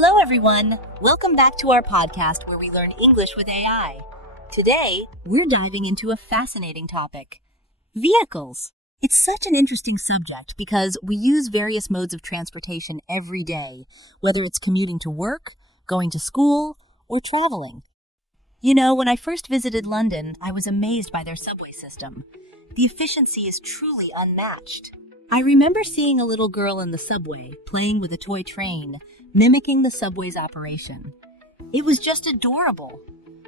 Hello, everyone. Welcome back to our podcast where we learn English with AI. Today, we're diving into a fascinating topic, vehicles. It's such an interesting subject because we use various modes of transportation every day, whether it's commuting to work, going to school, or traveling. You know, when I first visited London, I was amazed by their subway system. The efficiency is truly unmatched. I remember seeing a little girl in the subway playing with a toy train, mimicking the subway's operation. It was just adorable.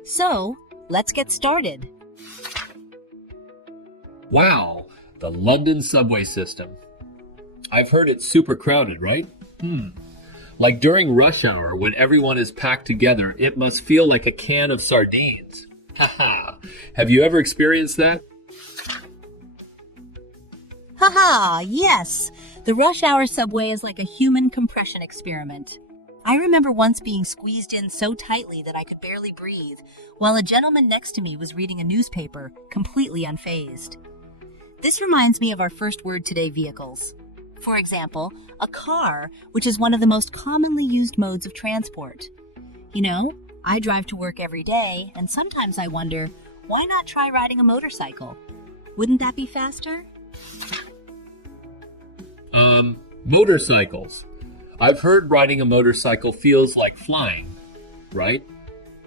So, let's get started. Wow, the London subway system. I've heard it's super crowded, right? Like during rush hour when everyone is packed together, it must feel like a can of sardines. Haha, have you ever experienced that? Haha, yes. The rush hour subway is like a human compression experiment. I remember once being squeezed in so tightly that I could barely breathe, while a gentleman next to me was reading a newspaper, completely unfazed. This reminds me of our first word today, vehicles. For example, a car, which is one of the most commonly used modes of transport. You know, I drive to work every day, and sometimes I wonder, why not try riding a motorcycle? Wouldn't that be faster? Motorcycles. I've heard riding a motorcycle feels like flying, right?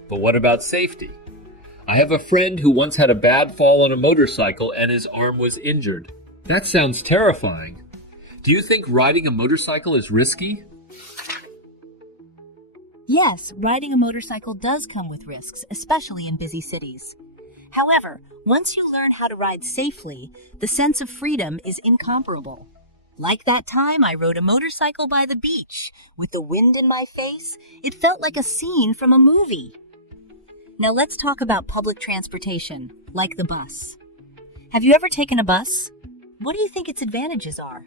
But what about safety? I have a friend who once had a bad fall on a motorcycle and his arm was injured. That sounds terrifying. Do you think riding a motorcycle is risky? Yes, riding a motorcycle does come with risks, especially in busy cities. However, once you learn how to ride safely, the sense of freedom is incomparable. Like that time I rode a motorcycle by the beach. With the wind in my face, it felt like a scene from a movie. Now let's talk about public transportation, like the bus. Have you ever taken a bus? What do you think its advantages are?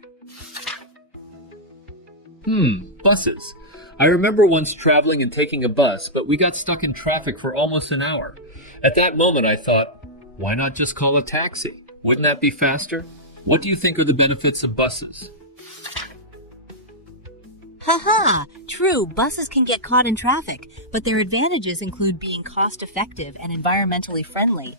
Buses. I remember once traveling and taking a bus, but we got stuck in traffic for almost an hour. At that moment, I thought, why not just call a taxi? Wouldn't that be faster? What do you think are the benefits of buses? Haha, true, buses can get caught in traffic, but their advantages include being cost-effective and environmentally friendly.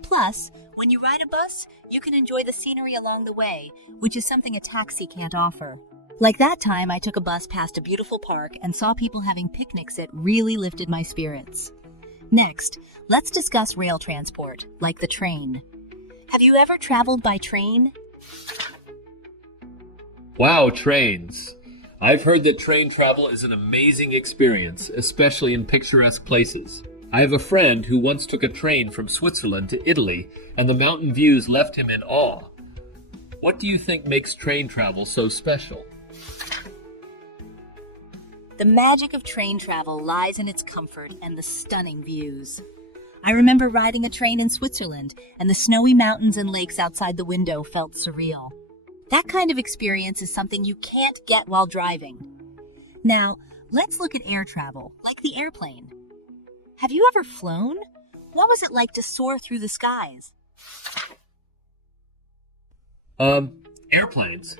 Plus, when you ride a bus, you can enjoy the scenery along the way, which is something a taxi can't offer. Like that time, I took a bus past a beautiful park and saw people having picnics that really lifted my spirits. Next, let's discuss rail transport, like the train. Have you ever traveled by train? Wow, trains. I've heard that train travel is an amazing experience, especially in picturesque places. I have a friend who once took a train from Switzerland to Italy, and the mountain views left him in awe. What do you think makes train travel so special? The magic of train travel lies in its comfort and the stunning views. I remember riding a train in Switzerland, and the snowy mountains and lakes outside the window felt surreal. That kind of experience is something you can't get while driving. Now, let's look at air travel, like the airplane. Have you ever flown? What was it like to soar through the skies? Airplanes.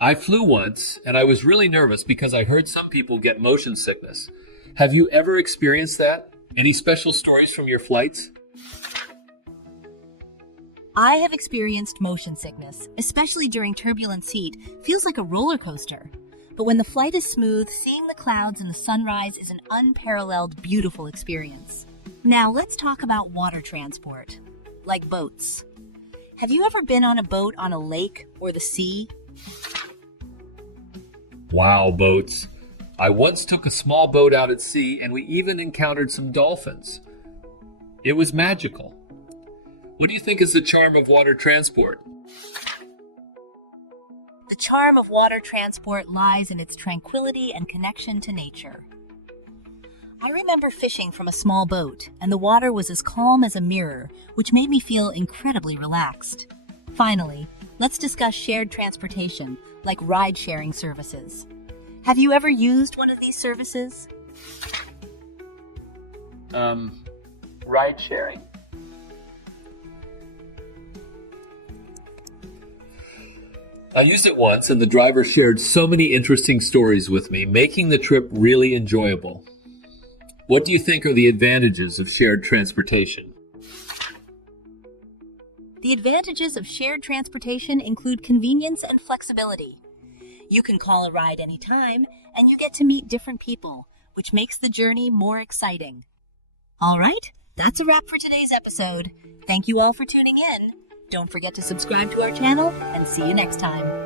I flew once, and I was really nervous because I heard some people get motion sickness. Have you ever experienced that? Any special stories from your flights? I have experienced motion sickness, especially during turbulent heat. Feels like a roller coaster. But when the flight is smooth, seeing the clouds and the sunrise is an unparalleled, beautiful experience. Now let's talk about water transport, like boats. Have you ever been on a boat on a lake or the sea? Wow, boats. I once took a small boat out at sea, and we even encountered some dolphins. It was magical. What do you think is the charm of water transport? The charm of water transport lies in its tranquility and connection to nature. I remember fishing from a small boat, and the water was as calm as a mirror, which made me feel incredibly relaxed. Finally, let's discuss shared transportation, like ride-sharing services. Have you ever used one of these services? Ride sharing. I used it once, and the driver shared so many interesting stories with me, making the trip really enjoyable. What do you think are the advantages of shared transportation? The advantages of shared transportation include convenience and flexibility. You can call a ride anytime, and you get to meet different people, which makes the journey more exciting. All right, that's a wrap for today's episode. Thank you all for tuning in. Don't forget to subscribe to our channel, and see you next time.